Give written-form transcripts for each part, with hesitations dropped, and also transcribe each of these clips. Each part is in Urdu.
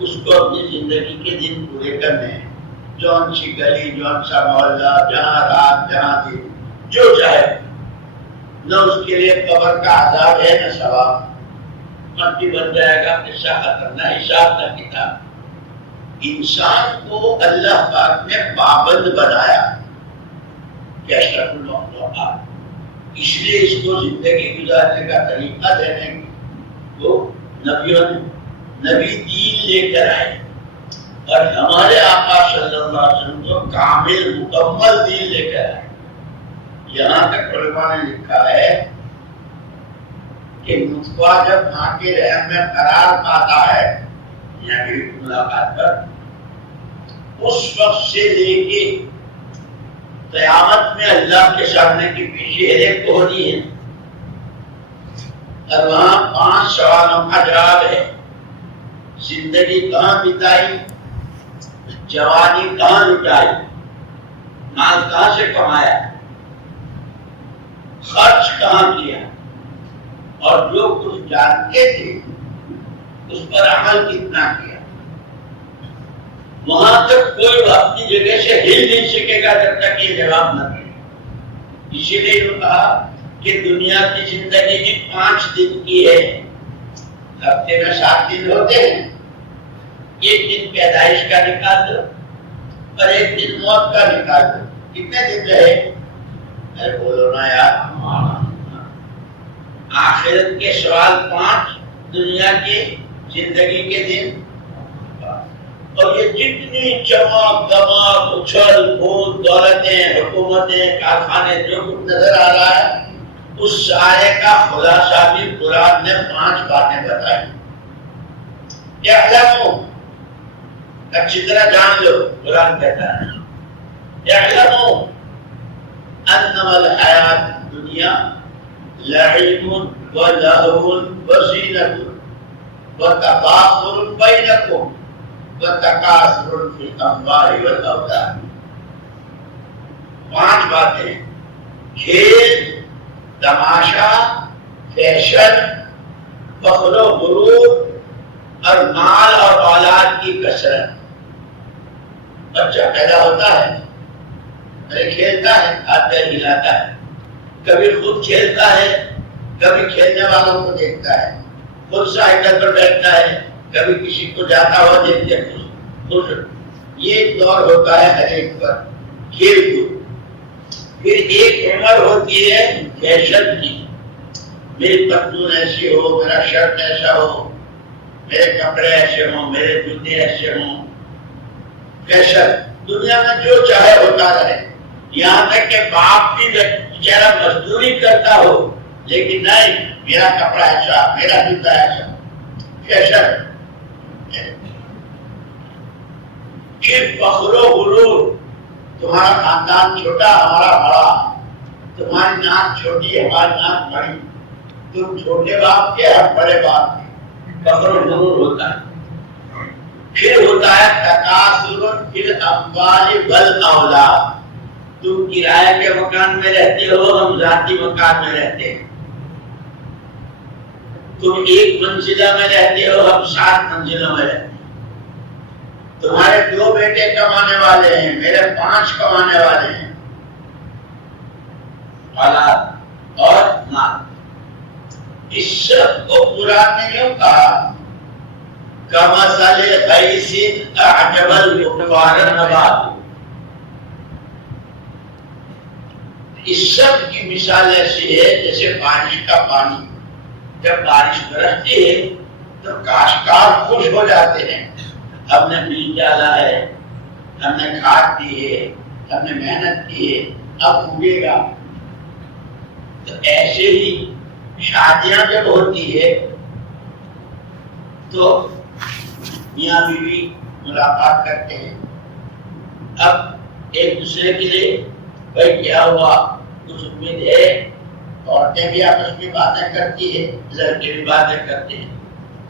اس کو اپنی زندگی کے دن پورے کرنے ہیں. جون سی گلی، جون سا محلہ، جہاں رات جہاں دن، جو چاہے. نہ اس کے لیے قبر کا عذاب ہے نہ ثواب. مٹی بن جائے گا، قصہ ختم، نہ حساب نہ کتاب. انسان کو اللہ پاک نے پابند بنایا کہ اشرف المخلوقات، اس لیے اس کو زندگی گزارنے کا طریقہ دینے کو نبیوں نے نبی دین لے کر آئے. اور ہمارے آقا صلی اللہ علیہ وسلم کو کامل مکمل دین لے کر آئے. یہاں تک علماء نے لکھا ہے کہ نطفہ جب ماں کے رحم میں قرار پاتا ہے یہاں کی ملاقات پر، اس وقت سے لے کے قیامت میں اللہ کے سامنے کی پیچھے ایک تو ہونی ہے. اور وہاں 5 سوالوں کا جواب ہے. زندگی کہاں بتائی، جوانی کہاں لٹائی، مال کہاں سے کمایا، خرچ کہاں کیا، اور جو کچھ جانتے تھے اس پر عمل کتنا کیا. وہاں تک کوئی اپنی جگہ سے ہل نہیں سکے گا جب تک یہ جواب نہ دے. اسی لیے جو کہا کہ دنیا کی زندگی بھی 5 دن کی ہے. ہفتے میں 7 دن ہوتے ہیں. ایک دن پیدائش کا نکال دو اور ایک دن موت کا نکال دو، کتنے دن رہے؟ ارے بولو نا یار. آخرت کے سوال 5، دنیا کی زندگی کے دن. اور یہ جتنی چمک دمک اچھل کود دولتیں حکومتیں کارخانے جو کچھ نظر آ رہا ہے، اس سارے کا خلاصہ بھی قرآن نے 5 باتیں بتائی. اعلموا، اچھی طرح جان لو، قرآن کہتا ہے اعلموا انما الحیات الدنیا لعب ولہو وزینۃ وتفاخر بینکم وتکاثر فی الاموال والاولاد. 5 باتیں: کھیل، تماشا، فیشن، فخر و غرور اور مال اور اولاد کی کثرت. بچہ پیدا ہوتا ہے، پہلے کھیلتا ہے، ہاتھ پیر ہلاتا ہے، کبھی خود کھیلتا ہے، کبھی کھیلنے والوں کو دیکھتا ہے، خود سائیکل پر بیٹھتا ہے، کبھی کسی کو جاتا ہوا دیکھتے خوش. یہ دور ہوتا ہے ہر ایک پر کھیل کود. پھر ایک عمر ہوتی ہے فیشن کی. میری پتلون ایسی ہو، میرا شرٹ ایسا ہو، میرے کپڑے ایسے ہوں، میرے جوتے ایسے ہوں. فیشن دنیا میں جو چاہے ہوتا رہے. یہاں تک کہ باپ بھی بیچارہ مزدوری کرتا ہو لیکن نہیں، میرا کپڑا ایسا، میرا جوتا ایسا. فیشن. پھر فخر و غرور، تمہارا خاندان چھوٹا ہمارا بڑا، تمہاری ناک چھوٹی ہماری ناک بڑی، تم چھوٹے باپ کے ہم بڑے باپ کے. فخر و غرور ہوتا ہے. پھر ہوتا ہے تکاثر فی الاموال والاولاد. تم کرائے کے مکان میں رہتے ہو، ہم ذاتی مکان میں رہتے ہیں. تم ایک منزلہ میں رہتے ہو، ہم 7 منزلوں میں رہتے ہیں. تمہارے 2 بیٹے کمانے والے ہیں، میرے 5 کمانے والے ہیں. اولاد اور مال. اس سب کو قرآن نے یوں کہا کمثل غیث اعجب الکفار نباتہ. اس سب کی مثال ایسی ہے جیسے بارش کا پانی. جب بارش برستی ہے تو کاشتکار خوش ہو جاتے ہیں، ہم نے بیج ڈالا ہے، ہم نے کھاد دی ہے، ہم نے محنت کی ہے، اب اگے گا. تو ایسے ہی شادیاں جب ہوتی ہے تو میاں بیوی ملاقات کرتے ہیں. اب ایک دوسرے کے لیے بھائی کیا ہوا، کچھ امید ہے. عورتیں بھی آپس میں باتیں کرتی ہے، لڑکے بھی باتیں کرتے ہیں.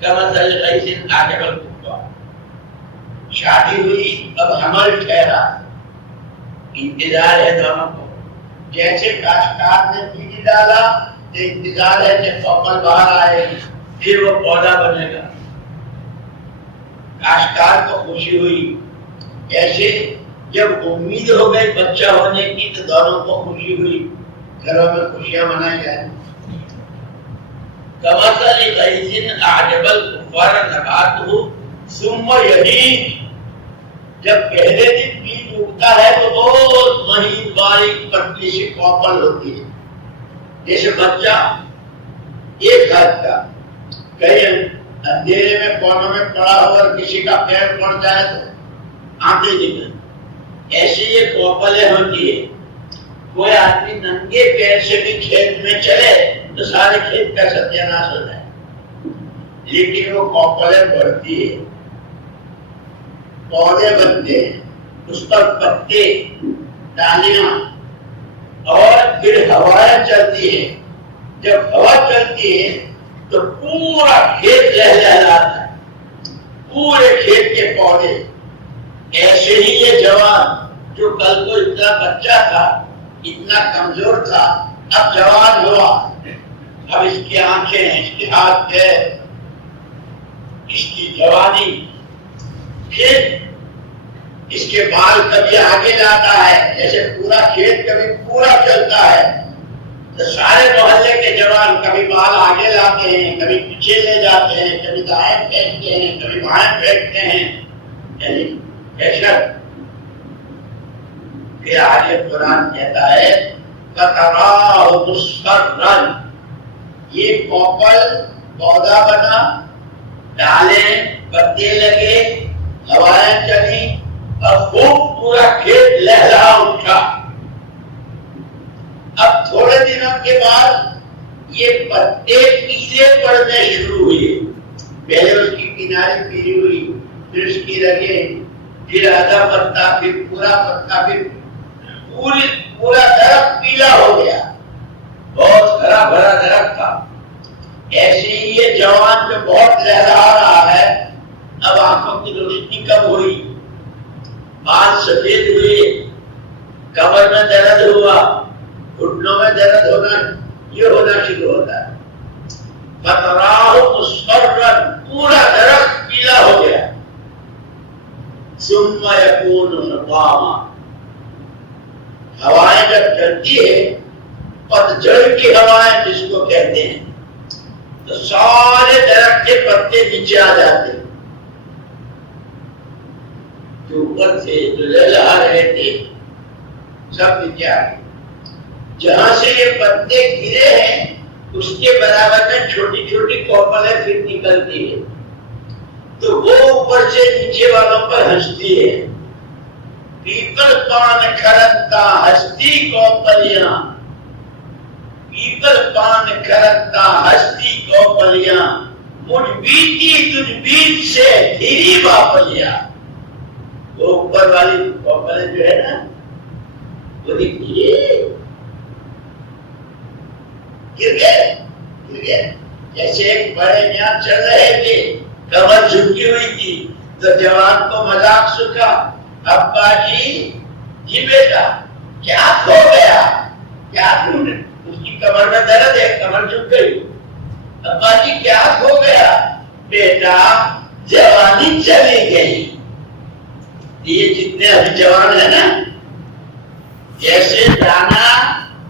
کمثل غیث اعجب الکفار. شادی ہوئی، اب حمل ٹھہرا، انتظار ہے دونوں کو. جیسے کاشتکار نے بیج ڈالا تو انتظار ہے کہ فصل باہر آئے گی، پھر وہ پودا بنے گا. کاشتکار کو خوشی ہوئی، ایسے جب امید ہو گئی بچہ ہونے کی تو دونوں کو خوشی ہوئی، گھروں میں خوشیاں منائی جائیں۔ کمثل غیث اعجب الکفار نباتہ ثم یہیج، جب پہلے دن بیج اگتا ہے تو بہت مہین باریک پتلی سی کوپل ہوتی ہے، جیسے بچہ ایک ہاتھ کا کہیں اندھیرے میں کونوں میں پڑا ہو اور کسی کا پیر پڑ جائے تو آنکھیں نکل، ایسی یہ کوپلیں ہوتی ہے۔ کوئی آدمی ننگے پیر سے بھی کھیت میں چلے تو سارے کھیت کا ستیہ ناش ہو جائے، لیکن وہ کوپلیں بڑھتی ہے، پودے بنتے ہیں، اس پر پتے ڈالیاں، اور پھر ہوائیں چلتی ہیں۔ جب ہوا چلتی ہے تو پورا کھیت لہلاتا ہے، پورے کھیت کے پودے۔ ایسے ہی یہ جوان جو کل کو اتنا بچہ تھا، اتنا کمزور تھا، اب جوان ہوا، اب اس کی آنکھیں، اس کے ہاتھ پیر، اس کی جوانی، پھر اس کے بال کبھی آگے جاتا ہے، جیسے پورا کھیت کبھی پورا چلتا ہے تو سارے محلے کے جوان کبھی بال آگے لاتے ہیں، کبھی پیچھے لے جاتے ہیں، کبھی دائیں پھینکتے ہیں، کبھی بائیں پھینکتے ہیں، یعنی دہشت۔ پھر آگے قرآن کہتا ہے فَتَرَاهُ مُصْفَرًّا، یہ کوپل پودا بنا، ڈالیں پتے لگے، ہوائیں چلی اور خوب پورا کھیت لہلا اٹھا۔ اب تھوڑے دنوں کے بعد یہ پتے پیلے پڑنے شروع ہوئے، پہلے اس کی کناری پیلی ہوئی، پھر اس کی رگیں، پھر آدھا پتا، پھر پورا پتا، پھر پورا درخت پیلا ہو گیا، بہت ہرا بھرا درخت تھا۔ ایسے ہی یہ جوان جو بہت لہرا رہا ہے، اب آنکھوں کی روشنی کم ہوئی، بال سفید ہوئے، کمر میں درد ہوا، گھٹنوں میں درد ہونا، یہ ہونا شروع ہوتا ہے۔ فَتَرَاهُ مُصْفَرًّا، پورا درخت پیلا ہو گیا۔ ثُمَّ يَكُونُ حُطَامًا، ہوائیں جب چلتی ہے، پتجھڑ کی ہوائیں جس کو کہتے ہیں، تو سارے درخت کے پتے نیچے آ جاتے ہیں، جو اوپر تھے، جو لہلا رہے تھے، سب نیچے آ گئے۔ جہاں سے یہ پتے گرے ہیں اس کے برابر میں چھوٹی چھوٹی کوپلیں پھر نکلتی ہیں، تو وہ اوپر سے نیچے والوں پر ہنستی ہے۔ پیپل پان کھرتا ہستی کوپلیاں، پیپل پان کھرتا ہستی کوپلیاں، مجھ بیتی تجھ بیت سے دھیری باپلیاں۔ وہ اوپر والی کوپلیں جو ہے نا، وہ دیکھیے گر گئے، جیسے ایک بڑے میاں چل رہے تھے، کمر جھکی ہوئی تھی، تو جوان کو مذاق سکھا، ابا جی بیٹا کیا کھو گیا، کیا اس کی کمر میں درد ہے، کمر جھک گئی، ابا جی کیا کھو گیا، بیٹا جوانی چلی گئی۔ یہ جتنے ابھی جوان ہیں نا، جیسے دانا،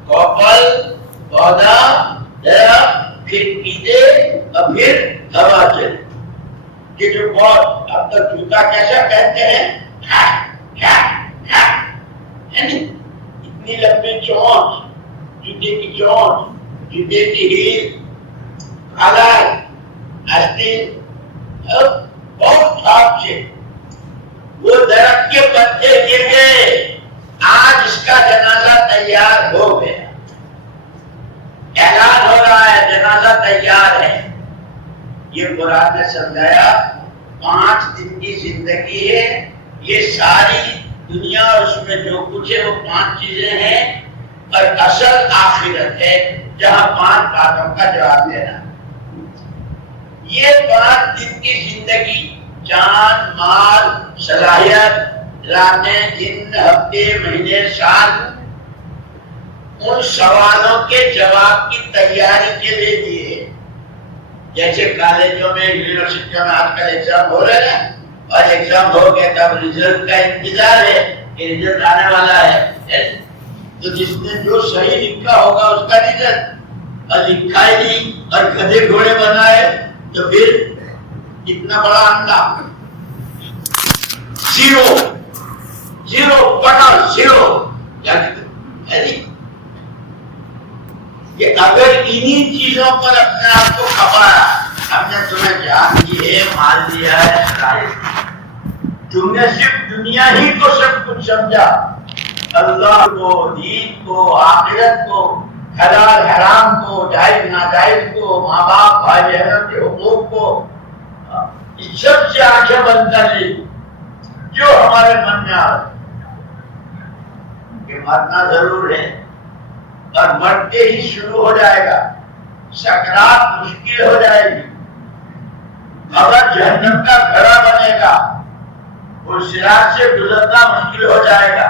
کوپل، پودا، درخت، پھر پیتے اور پھر ہوا چلے، کہ جو بہت اب تک جوتا کیسا پہنتے ہیں، یعنی اتنی لمبی چونچ، جوتے کی چونچ، جوتے کی ہیل، کالر، آستین، بہت ٹھاپ سے وہ درخت کے پتے گر گئے، آج اس کا جنازہ تیار ہو گیا، اعلان ہو رہا ہے جنازہ تیار ہے۔ یہ قرآن نے سمجھایا 5 دن کی زندگی ہے، یہ ساری دنیا اور اس میں جو کچھ ہے وہ 5 چیزیں ہیں، اور اصل آخرت ہے جہاں 5 باتوں کا جواب دینا۔ یہ 5 دن کی زندگی، جان، مال، صلاحیت، راتیں، دن، ہفتے، مہینے، سال، ان سوالوں کے جواب کی تیاری کے لیے دیے۔ جیسے کالجوں میں، یونیورسٹیوں میں آج کل ایگزام ہو رہے ہیں، ایگزام ہو گیا تب ریزلٹ کا انتظار ہے کہ ریزلٹ آنے والا ہے. تو جس نے جو صحیح لکھا ہوگا اس کا ریزلٹ، اور لکھا ہی نہیں اور گدھے گھوڑے بنائے تو پھر اتنا بڑا اندھا. زیرو زیرو پٹا زیرو ہے نہیں. کہ اگر انہی چیزوں پر اپنے آپ کو کھپایا، ہم نے تمہیں جان دی ہے، مان لیا ہے، تم نے صرف دنیا ہی کو سب کچھ سمجھا، اللہ کو، دین کو، آخرت کو، حلال حرام کو، جائز ناجائز کو، ماں باپ بھائی بہنوں کے حقوق کو، ان سب سے آنکھیں بند کر لی. جو ہمارے من میں آ رہا کہ مرنا ضرور ہے اور مرتے ہی شروع ہو جائے گا، سکرات مشکل ہو جائے گی، قبر جہنم کا گھڑا بنے گا، وہ صراط سے گزرنا مشکل ہو جائے گا،